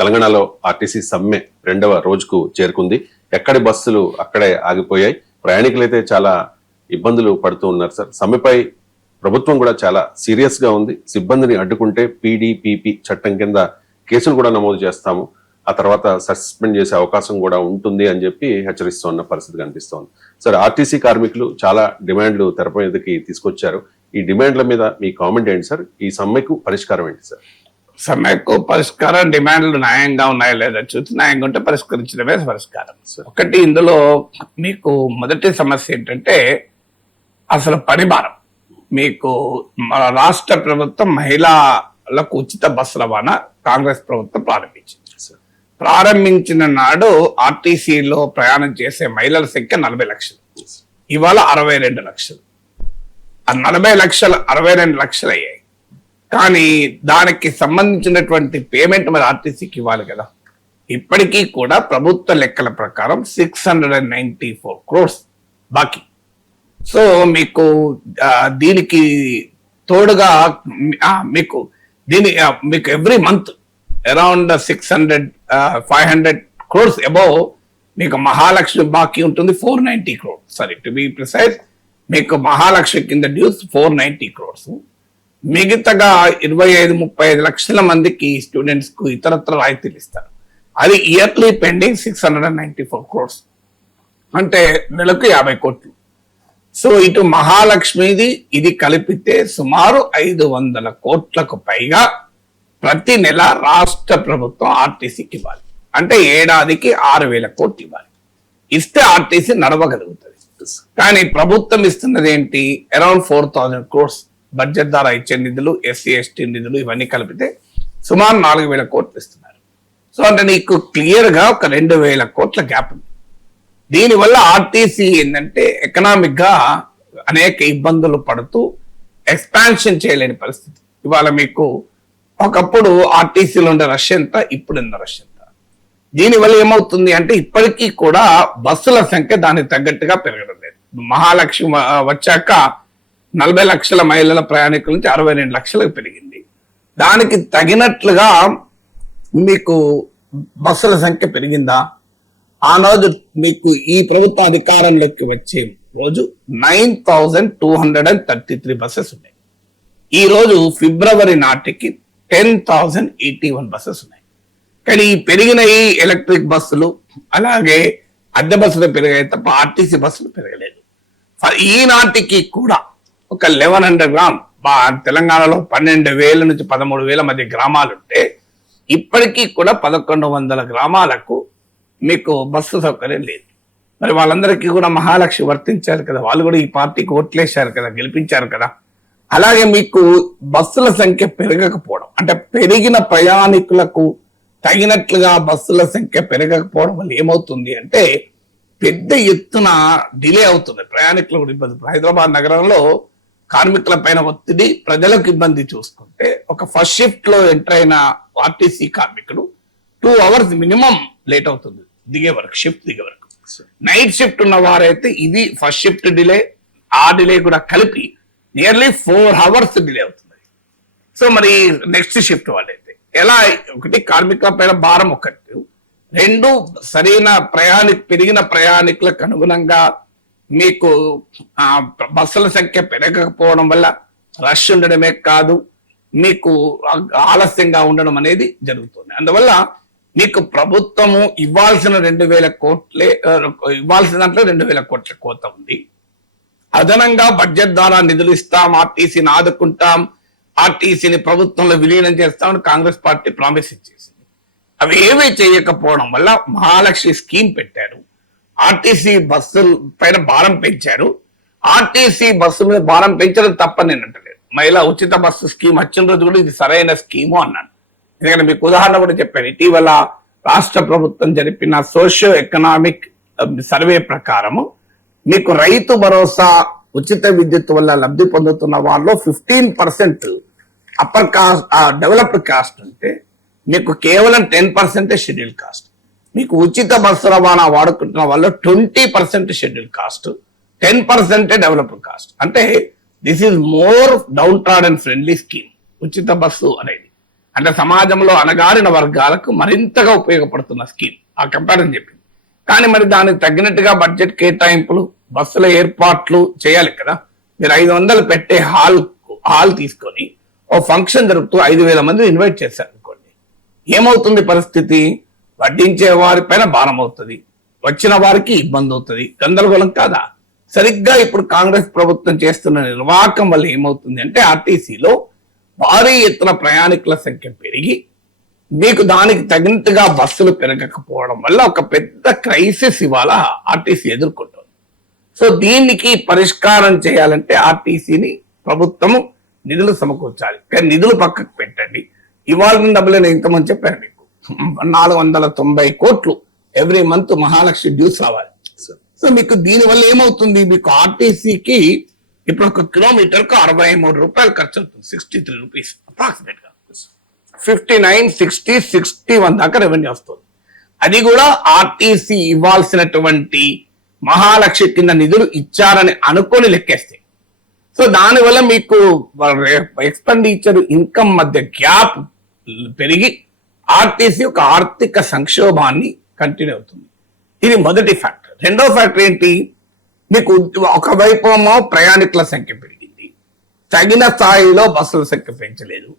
తెలంగాణలో ఆర్టీసీ సమ్మె 2వ రోజుకు చేరుకుంది. ఎక్కడి బస్సులు అక్కడే ఆగిపోయాయి. ప్రయాణికులైతే చాలా ఇబ్బందులు పడుతూ ఉన్నారు సార్. సమ్మెపై ప్రభుత్వం కూడా చాలా సీరియస్ గా ఉంది. సిబ్బందిని అడ్డుకుంటే పీడీపీపీ చట్టం కింద కేసులు కూడా నమోదు చేస్తాము, ఆ తర్వాత సస్పెండ్ చేసే అవకాశం కూడా ఉంటుంది అని చెప్పి హెచ్చరిస్తున్న పరిస్థితి కనిపిస్తోంది. సార్, ఆర్టీసీ కార్మికులు చాలా డిమాండ్లు తెరపై మీదకి తీసుకొచ్చారు. ఈ డిమాండ్ల మీద మీ కామెంట్ ఏంటి సార్? ఈ సమ్మెకు పరిష్కారం ఏంటి సార్? సమ్మెకు పరిష్కారం న్యాయంగా న్యాయంగా ఉన్నాయా లేదా చూసి న్యాయంగా ఉంటే పరిష్కరించడమే పరిష్కారం. ఒకటి, ఇందులో మీకు మొదటి సమస్య ఏంటంటే అసలు పని భారం. మీకు మన రాష్ట్ర ప్రభుత్వం మహిళలకు ఉచిత బస్సు రవాణా కాంగ్రెస్ ప్రభుత్వం ప్రారంభించింది. ప్రారంభించిన నాడు ఆర్టీసీలో ప్రయాణం చేసే మహిళల సంఖ్య 40 లక్షలు, ఇవాళ 62 లక్షలు. ఆ 40 లక్షలు 62 లక్షలు అయ్యాయి. కానీ దానికి సంబంధించినటువంటి పేమెంట్ మరి ఆర్టీసీకి ఇవ్వాలి కదా. ఇప్పటికీ కూడా ప్రభుత్వ లెక్కల ప్రకారం 694 crores బాకీ. సో మీకు దీనికి తోడుగా మీకు every month around 500 crores above మీకు మహాలక్ష్మి బాకీ ఉంటుంది. 490 crores, sorry to be precise, మీకు మహాలక్ష్మి కింద డ్యూస్ 490 crores. మిగతాగా 25-35 లక్షల మందికి స్టూడెంట్స్ కు ఇతరత్ర రాయితీలు ఇస్తారు. అది ఇయర్లీ పెండింగ్ 694 crores, అంటే నెలకు 50 కోట్లు. సో ఇటు మహాలక్ష్మిది ఇది కలిపితే సుమారు 500 కోట్లకు పైగా ప్రతి నెల రాష్ట్ర ప్రభుత్వం ఆర్టీసీకి ఇవ్వాలి. అంటే ఏడాదికి 6,000 కోట్లు ఇవ్వాలి. ఇస్తే ఆర్టీసీ నడవగలుగుతుంది. కానీ ప్రభుత్వం ఇస్తున్నది ఏంటి? అరౌండ్ 4,000 crores బడ్జెట్ ద్వారా ఇచ్చే నిధులు, ఎస్సీ ఎస్టీ నిధులు ఇవన్నీ కలిపితే సుమారు 4,000 కోట్లు ఇస్తున్నారు. సో అంటే నీకు క్లియర్ గా ఒక 2,000 కోట్ల గ్యాప్ ఉంది. దీనివల్ల ఆర్టీసీ ఏంటంటే ఎకనామిక్ గా అనేక ఇబ్బందులు పడుతూ ఎక్స్పాన్షన్ చేయలేని పరిస్థితి. ఇవాళ మీకు ఒకప్పుడు ఆర్టీసీలో ఉండే రష్ ఎంత, ఇప్పుడు ఉన్న రష్ ఎంత. దీనివల్ల ఏమవుతుంది అంటే ఇప్పటికీ కూడా బస్సుల సంఖ్య దానికి తగ్గట్టుగా పెరగడం లేదు. మహాలక్ష్మి వచ్చాక 40 లక్షల మహిళల ప్రయాణికుల నుంచి 62 లక్షలకు పెరిగింది. దానికి తగినట్లుగా మీకు బస్సుల సంఖ్య పెరిగిందా? ఆ రోజు మీకు ఈ ప్రభుత్వ అధికారంలోకి వచ్చే రోజు 9,233 బస్సెస్ ఉన్నాయి. ఈ రోజు ఫిబ్రవరి నాటికి 10,081 బస్సెస్ ఉన్నాయి. కానీ ఈ పెరిగిన ఈ ఎలక్ట్రిక్ బస్సులు అలాగే అద్దె బస్సులు పెరిగాయి తప్ప ఆర్టీసీ బస్సులు పెరగలేదు. ఈనాటికి కూడా ఒక 1,100 గ్రామ్ తెలంగాణలో 12,000 నుంచి 13,000 మధ్య గ్రామాలు ఉంటే ఇప్పటికీ కూడా 1,100 గ్రామాలకు మీకు బస్సు సౌకర్యం లేదు. మరి వాళ్ళందరికీ కూడా మహాలక్ష్మి వర్తించారు కదా, వాళ్ళు కూడా ఈ పార్టీకి ఓట్లేశారు కదా, గెలిపించారు కదా. అలాగే మీకు బస్సుల సంఖ్య పెరగకపోవడం, అంటే పెరిగిన ప్రయాణికులకు తగినట్లుగా బస్సుల సంఖ్య పెరగకపోవడం వల్ల ఏమవుతుంది అంటే పెద్ద ఎత్తున డిలే అవుతుంది. ప్రయాణికులు కూడా ఇబ్బంది. హైదరాబాద్ నగరంలో కార్మికుల పైన ఒత్తిడి, ప్రజలకు ఇబ్బంది చూసుకుంటే ఒక ఫస్ట్ షిఫ్ట్ లో ఎంటర్ అయిన ఆర్టీసీ కార్మికుడు 2 hours మినిమం లేట్ అవుతుంది దిగే వరకు, షిఫ్ట్ దిగే వరకు. నైట్ షిఫ్ట్ ఉన్న వారైతే ఇది ఫస్ట్ షిఫ్ట్ డిలే, ఆ డిలే కూడా కలిపి నియర్లీ 4 hours డిలే అవుతుంది. సో మరి నెక్స్ట్ షిఫ్ట్ వాళ్ళైతే ఎలా? ఒకటి, కార్మికుల పైన భారం ఒకటి, 2 సరైన పెరిగిన ప్రయాణికులకు అనుగుణంగా మీకు బస్సుల సంఖ్య పెరగకపోవడం వల్ల రష్ ఉండడమే కాదు, మీకు ఆలస్యంగా ఉండడం అనేది జరుగుతుంది. అందువల్ల మీకు ప్రభుత్వము ఇవ్వాల్సిన 2,000 కోట్లే ఇవ్వాల్సిన దాంట్లో 2,000 కోట్ల కోత ఉంది. అదనంగా బడ్జెట్ ద్వారా నిధులు ఇస్తాం, ఆర్టీసీని ఆదుకుంటాం, ఆర్టీసీని ప్రభుత్వంలో విలీనం చేస్తామని కాంగ్రెస్ పార్టీ ప్రామిస్ ఇచ్చేసింది. అవి ఏమీ చేయకపోవడం వల్ల మహాలక్ష్మి స్కీమ్ పెట్టారు, ఆర్టీసీ బస్సుల పైన భారం పెంచారు. ఆర్టీసీ బస్సు మీద భారం పెంచడం తప్పని నేను అంటలేదు. మహిళా ఉచిత బస్సు స్కీమ్ వచ్చిన రోజు కూడా ఇది సరైన స్కీము అన్నాను. ఎందుకంటే మీకు ఉదాహరణ కూడా చెప్పాను. ఇటీవల రాష్ట్ర ప్రభుత్వం జరిపిన సోషియో ఎకనామిక్ సర్వే ప్రకారము మీకు రైతు భరోసా ఉచిత విద్యుత్ వల్ల లబ్ధి పొందుతున్న వాళ్ళు 15% అప్పర్ కాస్ట్ డెవలప్డ్ కాస్ట్ ఉంటే మీకు కేవలం 10% షెడ్యూల్ కాస్ట్. మీకు ఉచిత బస్సు రవాణా వాడుకుంటున్న వాళ్ళు 20% షెడ్యూల్ కాస్ట్, 10% డెవలప్డ్ కాస్ట్. అంటే this is more down trodden friendly scheme ఉచిత బస్సు అనేది. అంటే సమాజంలో అణగారిన వర్గాలకు మరింతగా ఉపయోగపడుతున్న స్కీమ్ ఆ కంపారిజన్ చెప్పింది. కానీ మరి దానికి తగ్గినట్టుగా బడ్జెట్ కేటాయింపులు, బస్సుల ఏర్పాట్లు చేయాలి కదా. మీరు 500 పెట్టే హాల్ తీసుకొని ఓ ఫంక్షన్ జరుపుతూ 5,000 మంది ఇన్వైట్ చేశారు అనుకోండి, ఏమవుతుంది పరిస్థితి? వడ్డించే వారిపైన భారం అవుతుంది, వచ్చిన వారికి ఇబ్బంది అవుతుంది, గందరగోళం కాదా? సరిగ్గా ఇప్పుడు కాంగ్రెస్ ప్రభుత్వం చేస్తున్న నిర్వాహకం వల్ల ఏమవుతుంది అంటే ఆర్టీసీలో భారీ ఎత్తున ప్రయాణికుల సంఖ్య పెరిగి మీకు దానికి తగినట్టుగా బస్సులు పెరగకపోవడం వల్ల ఒక పెద్ద క్రైసిస్ ఇవాళ ఆర్టీసీ ఎదుర్కొంటుంది. సో దీనికి పరిష్కారం చేయాలంటే ఆర్టీసీని ప్రభుత్వము నిధులు సమకూర్చాలి. కానీ నిధులు పక్కకు పెట్టండి. ఇవాళ డబ్బులు నేను ఇంతమంది చెప్పాను మీకు, 490 కోట్లు ఎవ్రీ మంత్ మహాలక్ష్మి డ్యూస్ రావాలి. సో మీకు దీనివల్ల ఏమవుతుంది? మీకు ఆర్టీసీకి ఇప్పుడు ఒక కిలోమీటర్కు 63 రూపాయలు ఖర్చు అవుతుంది, 63 రూపీస్ అప్రాక్సిమేట్ గా. 59, 60, 61 దాకా రెవెన్యూ వస్తుంది. అది కూడా ఆర్టీసీ ఇవ్వాల్సినటువంటి మహాలక్ష్మి కింద నిధులు ఇచ్చారని అనుకొని లెక్కేస్తే. సో దానివల్ల మీకు ఎక్స్పెండిచర్ ఇన్కమ్ మధ్య గ్యాప్ పెరిగి ఆర్టీసీ ఒక ఆర్థిక సంక్షోభాన్ని కంటిన్యూ అవుతుంది. ఇది మొదటి ఫ్యాక్టర్. రెండో ఫ్యాక్టర్ ఏంటి? మీకు ఒకవైపు ప్రయాణికుల సంఖ్య పెరిగింది, తగిన స్థాయిలో బస్సుల సంఖ్య పెంచలేదు,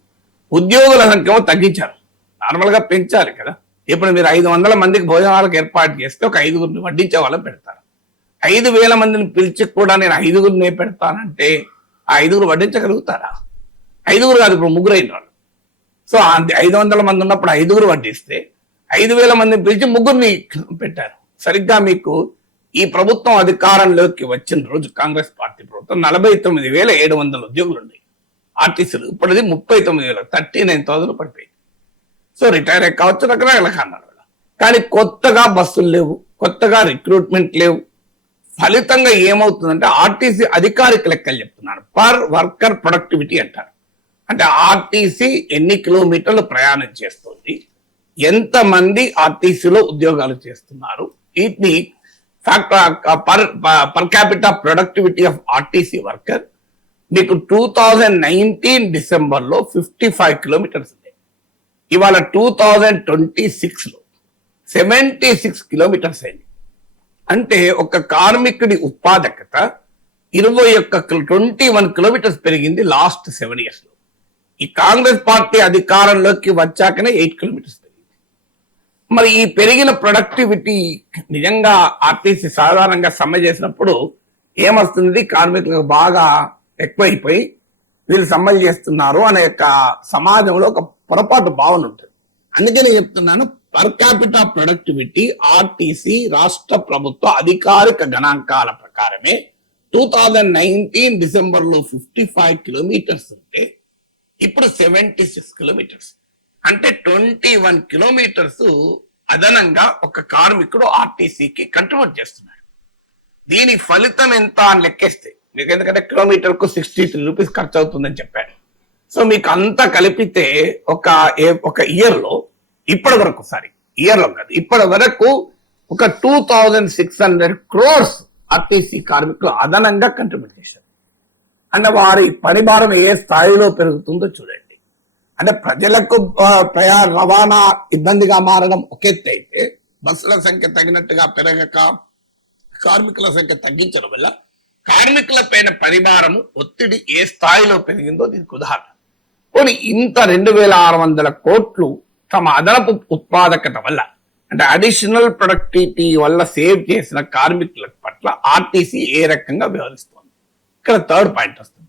ఉద్యోగుల సంఖ్య తగ్గించారు. నార్మల్ గా పెంచారు కదా. ఇప్పుడు మీరు 500 మందికి భోజనాలకు ఏర్పాటు చేస్తే ఒక 5గురిని వడ్డించే వాళ్ళని పెడతారు. 5,000 మందిని పిలిచి కూడా నేను 5గురిని పెడతానంటే ఆ 5గురు వడ్డించగలుగుతారా? 5గురు కాదు, ఇప్పుడు 3 అయిన వాళ్ళు. సో 500 మంది ఉన్నప్పుడు 5గురు వడ్డిస్తే 5,000 మందిని పిలిచి 3గురిని పెట్టారు. సరిగ్గా మీకు ఈ ప్రభుత్వం అధికారంలోకి వచ్చిన రోజు కాంగ్రెస్ పార్టీ ప్రభుత్వం 49,700 ఉద్యోగులు ఉన్నాయి ఆర్టీసీలు. ఇప్పుడు అది 39,000, 39,000 పడిపోయింది. సో రిటైర్ కావచ్చు, రకరకాల కారణాలు. కానీ కొత్తగా బస్సులు లేవు, కొత్తగా రిక్రూట్మెంట్ లేవు. ఫలితంగా ఏమవుతుందంటే ఆర్టీసీ అధికారిక లెక్కలు చెప్తున్నారు, పర్ వర్కర్ ప్రొడక్టివిటీ అంటారు. అంటే ఆర్టీసీ ఎన్ని కిలోమీటర్లు ప్రయాణం చేస్తుంది, ఎంతమంది ఆర్టీసీలో ఉద్యోగాలు చేస్తున్నారు, వీటిని per capital productivity of RTC worker మీకు 2019 డిసెంబర్లో 55 కిలోమీటర్స్ ఉంది. ఇవాళ 2026లో 76 కిలోమీటర్స్ అయింది. అంటే ఒక కార్మికుడి ఉత్పాదకత 21 కిలోమీటర్స్ పెరిగింది లాస్ట్ 7 years లో. ఈ కాంగ్రెస్ పార్టీ అధికారంలోకి వచ్చాకనే 8 కిలోమీటర్స్ పెరిగింది. మరి ఈ పెరిగిన ప్రొడక్టివిటీ నిజంగా ఆర్టీసీ సాధారణంగా సమ్మె చేసినప్పుడు ఏమొస్తుంది? కార్మికులకు బాగా ఎక్కువైపోయి వీళ్ళు సమ్మెలు చేస్తున్నారు అనే యొక్క సమాజంలో ఒక పొరపాటు భావన ఉంటుంది. అందుకే నేను చెప్తున్నాను, పర్ క్యాపిటల్ ప్రొడక్టివిటీ ఆర్టీసీ రాష్ట్ర ప్రభుత్వ అధికారిక గణాంకాల ప్రకారమే 2019 డిసెంబర్లో 55 కిలోమీటర్స్ ఉంటే ఇప్పుడు 76 కిలోమీటర్స్. అంటే 21 కిలోమీటర్స్ అదనంగా ఒక కార్మికుడు ఆర్టీసీకి కంట్రిబ్యూట్ చేస్తున్నాడు. దీని ఫలితం ఎంత అని లెక్కేస్తే మీకు, ఎందుకంటే కిలోమీటర్ కు 63 రూపీస్ ఖర్చు అవుతుందని చెప్పాడు. సో మీకు అంతా కలిపితే ఒక ఇయర్ లో ఇప్పటి వరకు ఇప్పటి వరకు ఒక 2,600 crores ఆర్టీసీ కార్మికులు అదనంగా కంట్రిబ్యూట్ చేశారు. అంటే వారి పని భారం ఏ స్థాయిలో పెరుగుతుందో చూడండి. అంటే ప్రజలకు రవాణా ఇబ్బందిగా మారడం ఒక ఎత్తు అయితే, బస్సుల సంఖ్య తగినట్టుగా పెరగక కార్మికుల సంఖ్య తగ్గించడం వల్ల కార్మికుల పైన పరిభారము ఒత్తిడి ఏ స్థాయిలో పెరిగిందో దీనికి ఉదాహరణ. పోనీ ఇంత 2,600 కోట్లు తమ అదనపు ఉత్పాదకత వల్ల, అంటే అడిషనల్ ప్రొడక్టివిటీ వల్ల సేవ్ చేసిన కార్మికుల పట్ల ఆర్టీసీ ఏ రకంగా వ్యవహరిస్తోంది? ఇక్కడ థర్డ్ పాయింట్ వస్తుంది.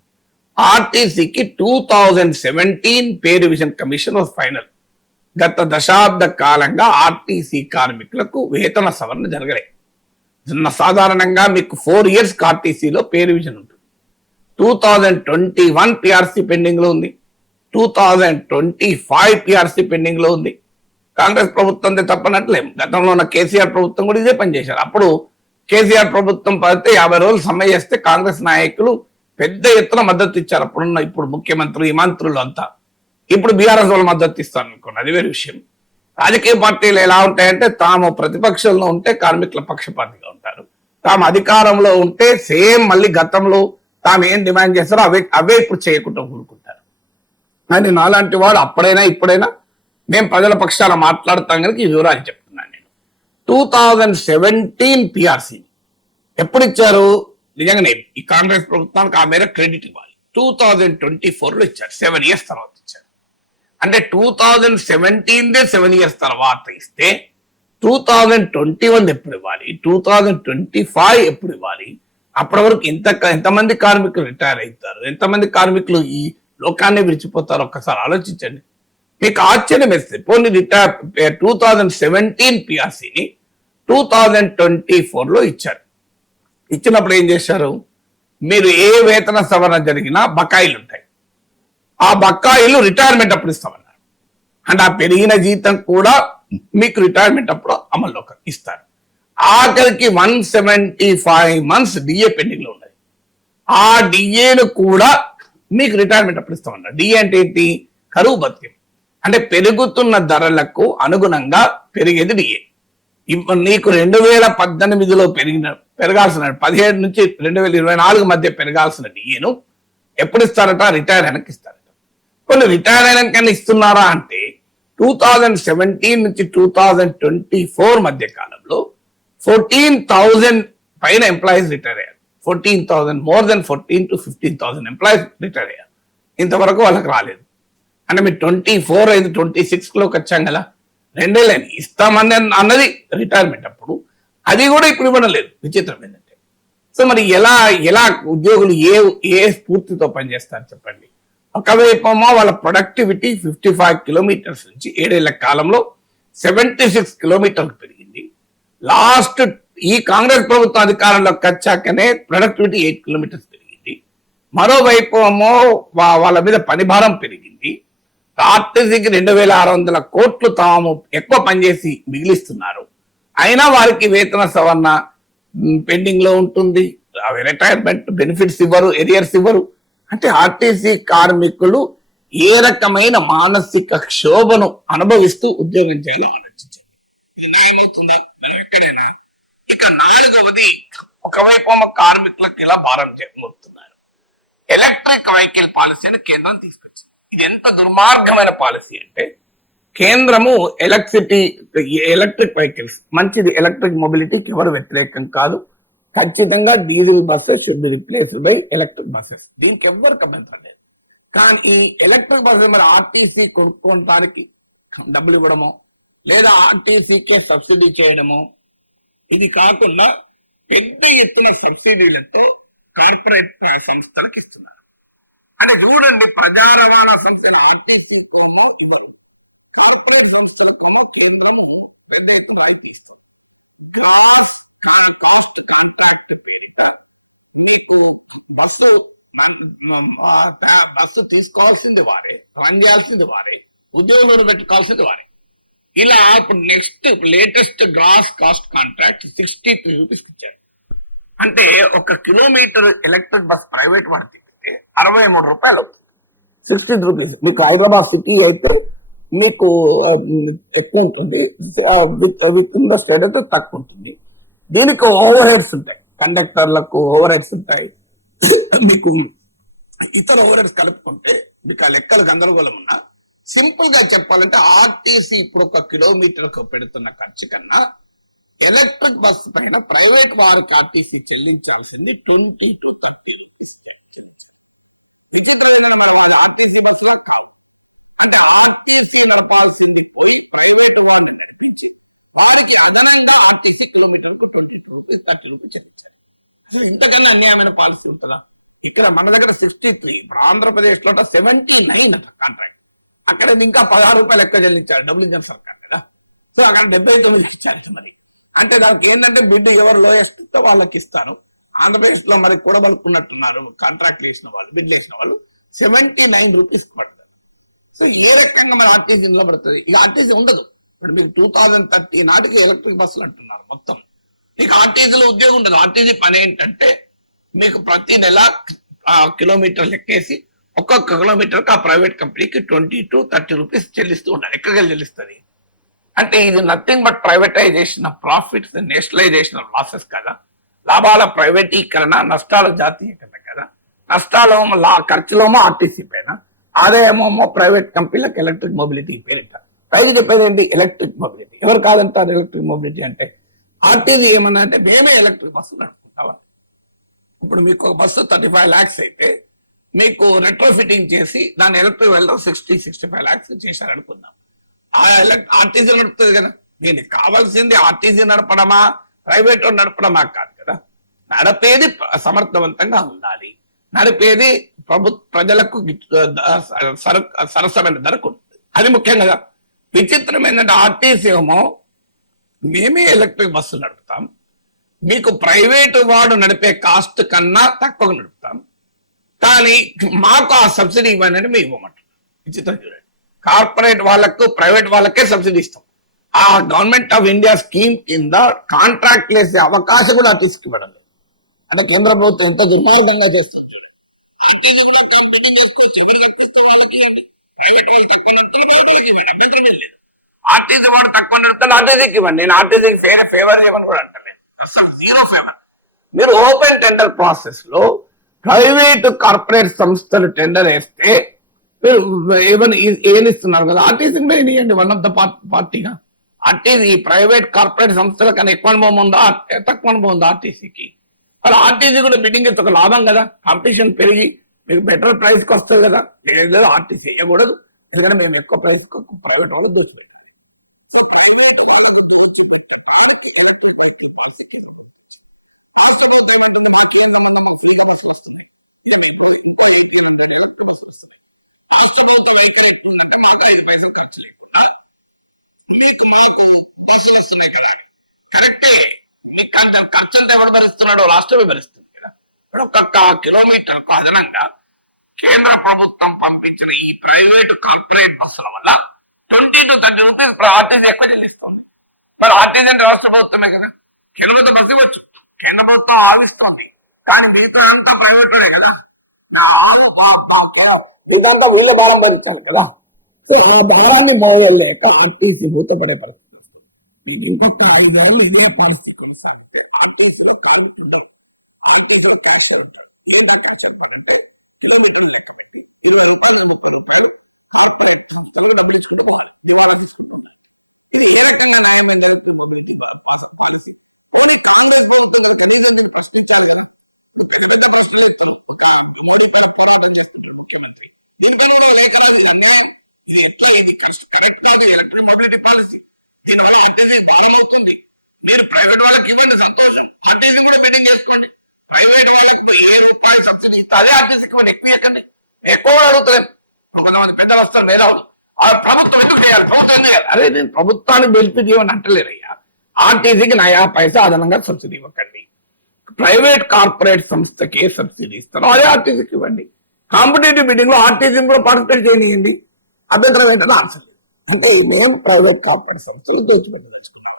ఆర్టీసీకి 2017 pay revision commission was final. గత దశాబ్ద కాలంగా ఆర్టీసీ కార్మికులకు వేతన సవరణ జరగలేదు. సాధారణంగా మీకు 4 years ఆర్టీసీలో పే రివిజన్ ఉంటుంది. 2021 పిఆర్సీ పెండింగ్ లో ఉంది, 2025 పిఆర్సీ పెండింగ్ లో ఉంది. కాంగ్రెస్ ప్రభుత్వం తప్పనట్లేం, గతంలో ఉన్న కేసీఆర్ ప్రభుత్వం కూడా ఇదే పని చేశారు. అప్పుడు కేసీఆర్ ప్రభుత్వం పడితే 50 రోజులు సమ్మె చేస్తే కాంగ్రెస్ నాయకులు పెద్ద ఎత్తున మద్దతు ఇచ్చారు. ఇప్పుడు ముఖ్యమంత్రులు, ఈ మంత్రులు అంతా. ఇప్పుడు బీఆర్ఎస్ వాళ్ళు మద్దతు ఇస్తారు అనుకోండి, అది వేరే విషయం. రాజకీయ పార్టీలు ఎలా ఉంటాయంటే, తాము ప్రతిపక్షంలో ఉంటే కార్మికుల పక్షపాతిగా ఉంటారు, తాము అధికారంలో ఉంటే సేమ్ మళ్ళీ గతంలో తాము ఏం డిమాండ్ చేస్తారో అవే ఇప్పుడు చేయకుండా ఊరుకుంటారు. అని నాలాంటి వాడు అప్పుడైనా ఇప్పుడైనా మేము ప్రజల పక్షాన మాట్లాడతాం కనుక ఈ వివరాలు చెప్తున్నాను నేను. 2017 పిఆర్సీ ఎప్పుడు ఇచ్చారు? నిజంగానే ఈ కాంగ్రెస్ ప్రభుత్వానికి ఆ మేర క్రెడిట్ ఇవ్వాలి. 2024లో ఇచ్చారు, 7 years తర్వాత ఇచ్చారు. అంటే 2017 7 years తర్వాత ఇస్తే 2021 ఎప్పుడు ఇవ్వాలి, 2025 ఎప్పుడు ఇవ్వాలి? అప్పటి వరకు ఎంతమంది కార్మికులు రిటైర్ అవుతారు, ఎంతమంది కార్మికులు ఈ లోకాన్ని విడిచిపోతారు? ఒక్కసారి ఆలోచించండి. మీకు ఆశ్చర్యం వేస్తే పోనీ 2017 పిఆర్సీని 2024లో ఇచ్చారు. ఇచ్చినప్పుడు ఏం చేశారు? మీరు ఏ వేతన సవరణ జరిగినా బకాయిలు ఉంటాయి, ఆ బకాయిలు రిటైర్మెంట్ అప్పుడు ఇస్తామన్నారు. అంటే ఆ పెరిగిన జీతం కూడా మీకు రిటైర్మెంట్ అప్పుడు అమల్లోకి ఇస్తారు. ఆఖరికి 175 months డిఏ పెండింగ్ లో ఉన్నది. ఆ డిఏను కూడా మీకు రిటైర్మెంట్ అప్పుడు ఇస్తామన్నారు. డిఏ అంటే ఏంటి? కరువు భత్యం. అంటే పెరుగుతున్న ధరలకు అనుగుణంగా పెరిగేది డిఏ. నీకు 2018లో పెరగాల్సిన 17 నుంచి 2024 మధ్య పెరగాల్సిన డిఏను ఎప్పుడు ఇస్తారట? రిటైర్ అయినాక ఇస్తారట. కొన్ని రిటైర్ అయినాక ఇస్తున్నారా అంటే 2017 నుంచి 2024 మధ్య కాలంలో 14,000 పైన ఎంప్లాయీస్ రిటైర్ అయ్యారు. 14,000 more than 14 to 15,000 employees retire అయ్యారు. ఇంతవరకు వాళ్ళకి రాలేదు. అంటే మీరు 24 అయితే 26లోకి వచ్చాం కదా, 2 ఏళ్ళని ఇస్తామని అన్నది రిటైర్మెంట్ అప్పుడు, అది కూడా ఇప్పుడు ఇవ్వడం లేదు. విచిత్రం ఏంటంటే, సో మరి ఎలా ఉద్యోగులు ఏ స్ఫూర్తితో పనిచేస్తారు చెప్పండి? ఒకవైపు వాళ్ళ ప్రొడక్టివిటీ 55 kilometers నుంచి 7 ఏళ్ల కాలంలో 76 kilometers పెరిగింది. లాస్ట్ ఈ కాంగ్రెస్ ప్రభుత్వం అధికారంలోకి వచ్చాకనే ప్రొడక్టివిటీ 8 kilometers పెరిగింది. మరోవైపు వాళ్ళ మీద పని భారం పెరిగింది. ఆర్టీసీకి 2,600 కోట్లు తాము ఎక్కువ పనిచేసి మిగిలిస్తున్నారు. అయినా వారికి వేతన సవరణ పెండింగ్ లో ఉంటుంది, రిటైర్మెంట్ బెనిఫిట్స్ ఇవ్వరు, ఎరియర్స్ ఇవ్వరు. అంటే ఆర్టీసీ కార్మికులు ఏ రకమైన మానసిక క్షోభను అనుభవిస్తూ ఉద్యోగం చేయాలో ఆలోచించారు. ఇది ఏమవుతుందా మనం ఎక్కడైనా? ఇక 4వది, ఒకవైపు కార్మికులకు ఇలా భారం మోపుతున్నారు. ఎలక్ట్రిక్ వెహికల్ పాలసీని కేంద్రం తీసుకొచ్చింది. ఇది ఎంత దుర్మార్గమైన పాలసీ అంటే, కేంద్రము ఎలక్ట్రిక్ వెహికల్స్ మంచిది, ఎలక్ట్రిక్ మొబిలిటీకి ఎవరు వ్యతిరేకం కాదు. ఖచ్చితంగా diesel buses should be replaced by electric buses, దీనికి ఎవరికి అభ్యంతరం లేదు. కానీ ఈ ఎలక్ట్రిక్ బస్సెస్ మరి ఆర్టీసీ కొనుక్కోవడానికి డబ్బులు ఇవ్వడము, లేదా ఆర్టీసీకే సబ్సిడీ చేయడము, ఇది కాకుండా పెద్ద ఎత్తున సబ్సిడీలతో కార్పొరేట్ సంస్థలకు ఇస్తున్నారు. అంటే చూడండి, ప్రజా రవాణా సంస్థలు ఆర్టీసీ కోమో ఇవ్వరు, కార్పొరేట్ సంస్థలకోమో కేంద్రం పెద్ద ఎత్తున రాయితీ ఇస్తారు. కాస్ట్ కాంట్రాక్ట్ పేరిట మీకు బస్సు తీసుకోవాల్సింది వారే, రన్ చేయాల్సింది వారే, ఉద్యోగులను పెట్టుకోవాల్సింది వారే. ఇలా ఇప్పుడు next latest gross cost contract 63 rupees ఇచ్చారు. అంటే 1 kilometer ఎలక్ట్రిక్ బస్ ప్రైవేట్ వారు తిప్పితే 63 రూపాయలు అవుతుంది. 63 రూపీస్. మీకు హైదరాబాద్ సిటీ అయితే మీకు ఎక్కువ ఉంటుంది, విత్ ఇన్ ద స్టేట్ అయితే తక్కువ ఉంటుంది. దీనికి ఓవర్ హెడ్స్ ఉంటాయి, కండక్టర్లకు ఓవర్ హెడ్స్ ఉంటాయి, మీకు ఇతర ఓవర్ హెడ్స్ కలుపుకుంటే మీకు ఆ లెక్కలు గందరగోళం ఉన్నా. సింపుల్ గా చెప్పాలంటే ఆర్టీసీ ఇప్పుడు 1 kilometer పెడుతున్న ఖర్చు కన్నా ఎలక్ట్రిక్ బస్సు పైన ప్రైవేట్ వారికి ఆర్టీసీ చెల్లించాల్సింది 20. ఆర్టీసీ బస్సులో కాదు, అంటే ఆర్టీసీ నడపాల్సింది పోయి ప్రైవేట్ వారిని నడిపించి వారికి అదనంగా ఆర్టీసీ కిలోమీటర్కు 20 రూపీస్ 30 రూపీస్ చెల్లించాలి. ఇంతకన్నా అన్యాయమైన పాలసీ ఉంటుందా? ఇక్కడ మన దగ్గర 63, ఇప్పుడు ఆంధ్రప్రదేశ్ లో 79 అట కాంట్రాక్ట్. అక్కడ ఇంకా 16 రూపాయలు ఎక్కువ చెల్లించారు, డబుల్ ఇంజన్ సర్కార్ కదా. సో అక్కడ 79 ఇచ్చారు మరి. అంటే దానికి ఏంటంటే బిడ్ ఎవరు లోయెస్ట్ వాళ్ళకి ఇస్తారు. ఆంధ్రప్రదేశ్ లో మరి కూడబలుకున్నట్టున్నారు కాంట్రాక్ట్ వేసిన వాళ్ళు, బిడ్ వేసిన వాళ్ళు 79 రూపీస్ పడతారు. సో ఏ రకంగా మరి ఆర్టీసీ నిలబడుతుంది? ఇక ఆర్టీసీ ఉండదు. ఇప్పుడు మీకు 2030 నాటికి ఎలక్ట్రిక్ బస్సులు అంటున్నారు మొత్తం. మీకు ఆర్టీసీలో ఉద్యోగం ఉండదు. ఆర్టీసీ పని ఏంటంటే మీకు ప్రతి నెల కిలోమీటర్ లెక్కేసి ఒక్కొక్క కిలోమీటర్కి ఆ ప్రైవేట్ కంపెనీకి 20 to 30 రూపీస్ చెల్లిస్తూ ఉండాలి. ఎక్కడికి చెల్లిస్తుంది అంటే ఇది nothing but privatization of profits, nationalization of losses కదా. లాభాల ప్రైవేటీకరణ, నష్టాల జాతీయకరణ కదా. నష్టాలేమో ఖర్చులేమో ఆర్టీసీ పైన, ఆదాయమేమో ప్రైవేట్ కంపెనీలకు ఎలక్ట్రిక్ మొబిలిటీ పేరిట. ప్రైజ్ చెప్పేది ఏంటి? Electric mobility. ఎవరు కాదంటారు ఎలక్ట్రిక్ మొబిలిటీ అంటే? ఆర్టీజీ ఏమన్నా అంటే మేమే ఎలక్ట్రిక్ బస్సులు నడుపుకుంటామని. ఇప్పుడు మీకు ఒక బస్సు 35 lakhs అయితే మీకు రెట్రో ఫిట్టింగ్ చేసి దాని ఎలక్ట్రిక్ వెళ్ళడం 60-65 lakhs చేశారు అనుకుందాం. ఆ ఆర్టీజీ నడుపుతుంది కదా. దీనికి కావాల్సింది ఆర్టీజీ నడపడమా ప్రైవేట్ నడపడమా కాదు కదా. నడిపేది సమర్థవంతంగా ఉండాలి, నడిపేది ప్రజలకు సరసమైన ధరకు ఉంటుంది. అది ముఖ్యం కదా. విచిత్రం ఏంటంటే ఆర్టీసీ ఏమో మేమే ఎలక్ట్రిక్ బస్సులు నడుపుతాం, మీకు ప్రైవేటు వాడు నడిపే కాస్ట్ కన్నా తక్కువ నడుపుతాం, కానీ మాకు ఆ సబ్సిడీ ఇవ్వండి మేము ఇవ్వమంటాం. విచిత్రం చూడండి. కార్పొరేట్ వాళ్ళకు ప్రైవేట్ వాళ్ళకే సబ్సిడీ ఇస్తాం. ఆ గవర్నమెంట్ ఆఫ్ ఇండియా స్కీమ్ కింద కాంట్రాక్ట్ వేసే అవకాశం కూడా తీసుకువ్వడం. అంటే కేంద్ర ప్రభుత్వం ఎంతో దుర్మార్గంగా చేస్తుంది. ఆర్టీసీ వాడు తక్కువ నడుపుతాడు, ఆర్టీసీకి ఇవ్వండి. నేను ఆర్టీసీకి ఫేవర్ చేయమని కూడా అంటాను. అసలు జీరో ఫేవర్. మీరు ఓపెన్ టెండర్ ప్రాసెస్ లో ప్రైవేట్ కార్పొరేట్ సంస్థలు టెండర్ వేస్తే ఏమిస్తున్నారు కదా, ఆర్టీసీ కూడా ఇవ్వండి. వన్ ఆఫ్ ద పార్టీగా ఆర్టీసీ ప్రైవేట్ కార్పొరేట్ సంస్థల కన్నా ఎక్కువ అనుభవం ఉందా తక్కువ అనుభవం ఉందా ఆర్టీసీకి? అలా ఆర్టీసీ కూడా బిడ్డింగ్ ఇస్తే ఒక లాభం కదా. కాంపిటీషన్ పెరిగి మీకు బెటర్ ప్రైస్ కి వస్తుంది కదా. లేదు ఆర్టీసీ వేయకూడదు, ఎందుకంటే మేము ఎక్కువ ప్రైస్ ప్రైవేట్ వాళ్ళకి తెచ్చి పెట్టాలి. ఖర్చు లేకుండా మీకు మాకు బస్సులు వస్తున్నాయి కదా. కరెక్టే, మీకు ఖర్చు అంతా ఎవరు భరిస్తున్నాడో రాష్ట్రమే భరిస్తుంది కదా. ఇప్పుడు ఒక్కొక్క కిలోమీటర్ అదనంగా కేంద్ర ప్రభుత్వం పంపించిన ఈ ప్రైవేటు కార్పొరేట్ బస్సుల వల్ల 20 to 30 రూపీస్ ఆర్టీసీ ఎక్కువ చెల్లిస్తుంది. మరి ఆర్టీసీ అంటే రాష్ట్ర ప్రభుత్వమే కదా. కిలోమీటర్ బస్సు ఇవ్వచ్చు, కేంద్ర ప్రభుత్వం ఆవిస్తుంది, కానీ మిగతా అంతా ప్రైవేట్ కదా. ఇదంతా వీళ్ళ భారం భరిస్తాను కదా. సో ఆ భారాన్ని మోయలేక ఆర్టీసీ మూతపడే పరిస్థితి. మీకు ఇంకొక 5 ఏళ్ళు ఇదే పాలసీ కొనసాగితే ఆర్టీసీలో కార్మికులు ఆర్టీసీలో క్యాష్ అవుతారు. ఏంటంటే చెప్పాలంటే కిలోమీటర్లు లెక్క పెట్టి 20 రూపాయలు 30 రూపాయలు డబ్బులు ఇచ్చుకుంటే ఎలక్ట్రిక్ మొబిలిటీ పాలసీ దీనివల్ల ఆర్టీసీ భారం అవుతుంది. మీరు ప్రైవేట్ వాళ్ళకి ఇవ్వండి, సంతోషం. ఆర్టీసీ కూడా బిడ్డింగ్ చేసుకోండి. ప్రైవేట్ వాళ్ళకి 7 రూపాయలు సబ్సిడీ ఇస్తే అదే ఆర్టీసీకి ఇవ్వండి, ఎక్కువ ఎక్కండి. ఎక్కువ అడుగుతలేదు. కొంతమంది పెద్దలు వస్తారు, వేరే ప్రభుత్వం ఎందుకు చేయాలి, ప్రభుత్వం చేయాలి. అరే నేను ప్రభుత్వానికి బెనిఫిట్ ఇవ్వని అంటలేరయ్యా. ఆర్టీసీకి 9 పైసా అదనంగా సబ్సిడీ ఇవ్వకండి. ప్రైవేట్ కార్పొరేట్ సంస్థకి సబ్సిడీ ఇస్తారో అదే ఆర్టీసీకి ఇవ్వండి. కాంపిటేటివ్ బిడ్డింగ్ లో ఆర్టీసీ కూడా పార్టిసిపేట్ చేయనియండి. అభ్యంతరం ఏంటంటే ఆన్సర్. అంటే మేము ప్రైవేట్ కార్పొరేట్ సంస్థలు తెచ్చిపెట్టదలుచుకున్నాం.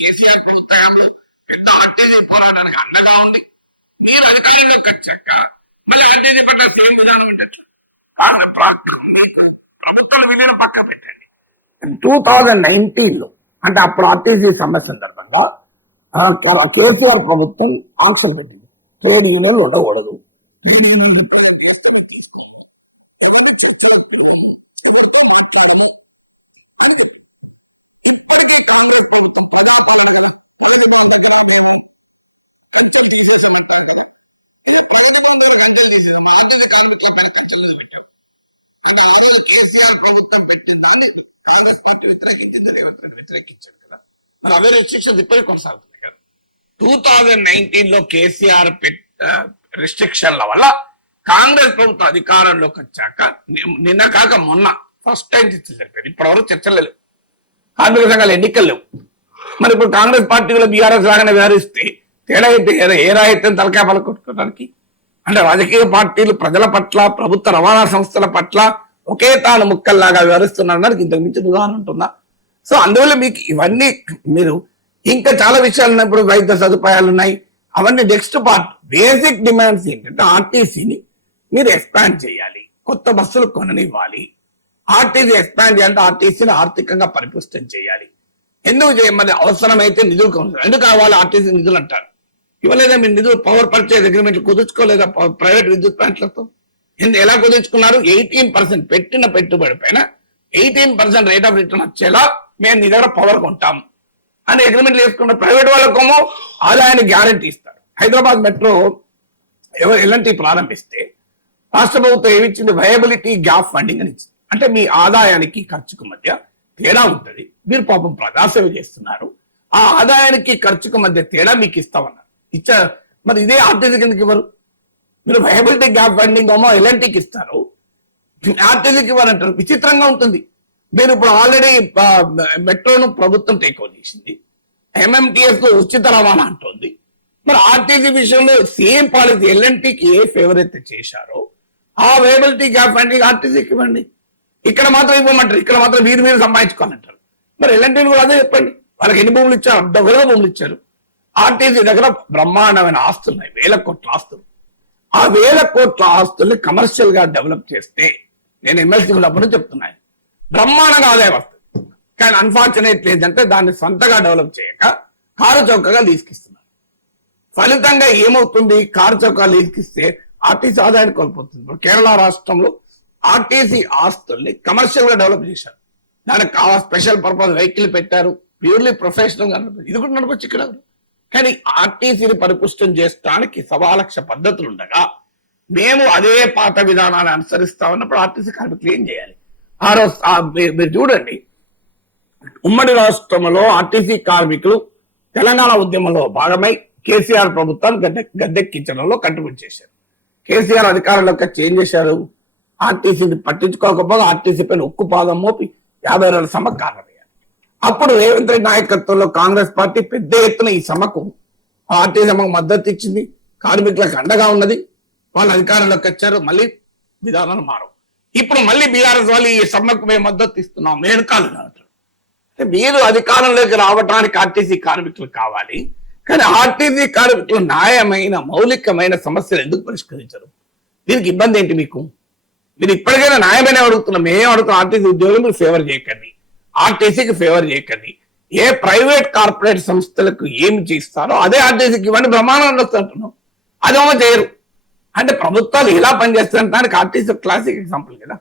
కేసీఆర్ ప్రభుత్వంలో పెద్ద ఆర్టీసీ పోరాటానికి అండగా ఉంది. మీరు అధికారంలోకి వచ్చాక మళ్ళీ ఆర్టీసీ పట్ల సేమ్ విధానం ఉంటుంది. ప్రభుత్వాలు విలీన పక్క పెట్టండి. 2019 లో అంటే అప్పుడు ఆర్టీసీ సమ్మె సందర్భంగా కేసీఆర్ ప్రభుత్వం ఆంక్షలు పెట్టింది. ట్రేడ్ యూనియన్లు ఉండకూడదు. కేసీఆర్ ప్రభుత్వం పెట్టిన దాన్ని కాంగ్రెస్ పార్టీ వ్యతిరేకించింది, రేవంత్ రెడ్డి వ్యతిరేకించాడు కదా. మరి అవే రిస్ట్రిక్షన్స్ ఇప్పటికీ కొనసాగుతున్నాయి కదా. 2019 లో కేసీఆర్ రిస్ట్రిక్షన్ల వల్ల కాంగ్రెస్ ప్రభుత్వం అధికారంలోకి వచ్చాక నిన్న కాక మొన్న ఫస్ట్ టైం చర్చ జరిపారు. ఇప్పటివరకు చర్చలు లేవు, కార్మిక సంఘాలు ఎన్నికలు లేవు. మరి ఇప్పుడు కాంగ్రెస్ పార్టీలో బీఆర్ఎస్ లాగానే వ్యవహరిస్తే తేడా అయితే ఏ రాయితీని తలకాయ పలకొట్టుకోవడానికి? అంటే రాజకీయ పార్టీలు ప్రజల పట్ల ప్రభుత్వ రవాణా సంస్థల పట్ల ఒకే తాను ముక్కల్లాగా వ్యవహరిస్తున్నారు. ఇంతకు మించి ఉదాహరణ ఉంటుందా? సో అందువల్ల మీకు ఇవన్నీ మీరు ఇంకా చాలా విషయాలు ఉన్నాయి. ఇప్పుడు వైద్య సదుపాయాలు ఉన్నాయి, అవన్నీ నెక్స్ట్ పార్ట్. బేసిక్ డిమాండ్స్ ఏంటంటే ఆర్టీసీని మీరు ఎక్స్పాండ్ చేయాలి, కొత్త బస్సులు కొననివ్వాలి. ఆర్టీసీ ఎక్స్పాండ్ చేయాలంటే ఆర్టీసీని ఆర్థికంగా పరిపుష్టం చేయాలి. ఎందుకు చేయమని అవసరమైతే నిధులు కావాలి. ఎందుకు కావాలి ఆర్టీసీ నిధులు అంటారు. ఇవ్వలేదా మీరు నిధులు? పవర్ పర్చేజ్ అగ్రిమెంట్లు కుదుర్చుకోలేదా ప్రైవేట్ విద్యుత్ ప్లాంట్లతో? ఎలా కుదుర్చుకున్నారు? 18% పెట్టిన పెట్టుబడి పైన 18% రేట్ ఆఫ్ రిటర్న్ వచ్చేలా మేము నీ దగ్గర పవర్ కొంటాం అని అగ్రిమెంట్లు వేసుకున్న ప్రైవేట్ వాళ్ళకేమో ఆదాయాన్ని గ్యారంటీ ఇస్తారు. హైదరాబాద్ మెట్రో ఎలాంటి ప్రారంభిస్తే రాష్ట్ర ప్రభుత్వం ఏమిచ్చింది? వయబిలిటీ గ్యాప్ ఫండింగ్ అని ఇచ్చింది. అంటే మీ ఆదాయానికి ఖర్చుకు మధ్య తేడా ఉంటుంది. మీరు పాపం ప్రజాసేవ చేస్తున్నారు, ఆ ఆదాయానికి ఖర్చుకు మధ్య తేడా మీకు ఇస్తామన్నారు. ఇచ్చారు. మరి ఇదే ఆర్టీసీ కిందకి ఇవ్వరు. మీరు వయబిలిటీ గ్యాప్ ఫండింగ్ ఏమో ఎలాంటికి ఇస్తారు, ఆర్టీసీకి ఇవ్వాలంటారు. విచిత్రంగా ఉంటుంది. మీరు ఇప్పుడు ఆల్రెడీ మెట్రోను ప్రభుత్వం టేక్ ఓవర్ చేసింది, ఎంఎంటీఎస్ లో ఉచిత రవాణా అంటుంది. మరి ఆర్టీసీ విషయంలో సేమ్ పాలసీ ఎల్ఎన్టీకి ఏ ఫేవర్ అయితే చేశారో ఆ వయబిలిటీ గ్యాప్ ఫండింగ్ ఆర్టీసీకి ఇవ్వండి. ఇక్కడ మాత్రం ఇవ్వమంటారు, ఇక్కడ మాత్రం మీరు సంపాదించుకోవాలంటారు. మరి ఎల్ఎన్టీని కూడా అదే చెప్పండి. వాళ్ళకి ఎన్ని భూములు ఇచ్చారు? అడ్డగోలుగా భూములు ఇచ్చారు. ఆర్టీసీ దగ్గర బ్రహ్మాండమైన ఆస్తులు ఉన్నాయి, 1000 కోట్ల ఆస్తులు. ఆ 1000 కోట్ల ఆస్తుల్ని కమర్షియల్ గా డెవలప్ చేస్తే, నేను ఎమ్మెల్సీ ఉన్నప్పుడు చెప్తున్నాను, బ్రహ్మాండంగా ఆదాయం వస్తుంది. కానీ అన్ఫార్చునేట్ ఏంటంటే దాన్ని సొంతగా డెవలప్ చేయక కారు చౌకగా లీజుకిస్తున్నారు. ఫలితంగా ఏమవుతుంది? కారు చౌకగా లీజుకిస్తే ఆర్టీసీ ఆదాయాన్ని కోల్పోతుంది. ఇప్పుడు కేరళ రాష్ట్రంలో ఆర్టీసీ ఆస్తుల్ని కమర్షియల్ గా డెవలప్ చేశారు. దానికి కావాల్సిన స్పెషల్ పర్పస్ వెహికల్ పెట్టారు, ప్యూర్లీ ప్రొఫెషనల్ గా నడపచ్చు. ఇది కూడా నడపచ్చు ఇక్కడ. కానీ ఆర్టీసీని పరిపుష్టం చేయడానికి 1,00,000 పద్ధతులు ఉండగా మేము అదే పాత విధానాన్ని అనుసరిస్తా ఉన్నప్పుడు ఆర్టీసీ కార్మికులు ఏం చేయాలి? ఆ రోజు మీరు చూడండి, ఉమ్మడి రాష్ట్రంలో ఆర్టీసీ కార్మికులు తెలంగాణ ఉద్యమంలో భాగమై కేసీఆర్ ప్రభుత్వాన్ని గద్దెక్కించడంలో కంట్రిబ్యూట్ చేశారు. కేసీఆర్ అధికారంలోకి చేంజ్ చేశారు. ఆర్టీసీని పట్టించుకోకపోగా ఆర్టీసీ పైన ఉక్కు పాదం మోపి 50 రోజుల సమ్మెకు కారణమయ్యారు. అప్పుడు రేవంత్ రెడ్డి నాయకత్వంలో కాంగ్రెస్ పార్టీ పెద్ద ఎత్తున ఈ సమ్మెకు ఆర్టీసీ సమ్మెకు మద్దతు ఇచ్చింది, కార్మికులకు అండగా ఉన్నది. వాళ్ళు అధికారంలోకి వచ్చారు, మళ్ళీ విధానాలు మారవు. ఇప్పుడు మళ్ళీ బీఆర్ఎస్ వాళ్ళు ఈ సమ్మెకు మేము మద్దతు ఇస్తున్నాం, మేము కాదు అంటారు. మీరు అధికారంలోకి రావడానికి ఆర్టీసీ కార్మికులు కావాలి, కానీ ఆర్టీసీ కార్మికులు న్యాయమైన మౌలికమైన సమస్యలు ఎందుకు పరిష్కరించరు? దీనికి ఇబ్బంది ఏంటి మీకు? మీరు ఇప్పటికైనా న్యాయమైన అడుగుతున్నాం, మేమేం అడుగుతున్నాం? ఆర్టీసీ ఉద్యోగులు మీరు ఫేవర్ చేయకండి, ఆర్టీసీకి ఫేవర్ చేయకండి. ఏ ప్రైవేట్ కార్పొరేట్ సంస్థలకు ఏమి చేస్తారో అదే ఆర్టీసీకి ఇవ్వండి, బ్రహ్మాండం వస్తుంటున్నాం. అదేమో చేయరు. అంటే ప్రభుత్వాలు ఎలా పనిచేస్తారంటే దానికి ఆర్టీసీ క్లాసిక్ ఎగ్జాంపుల్ కదా.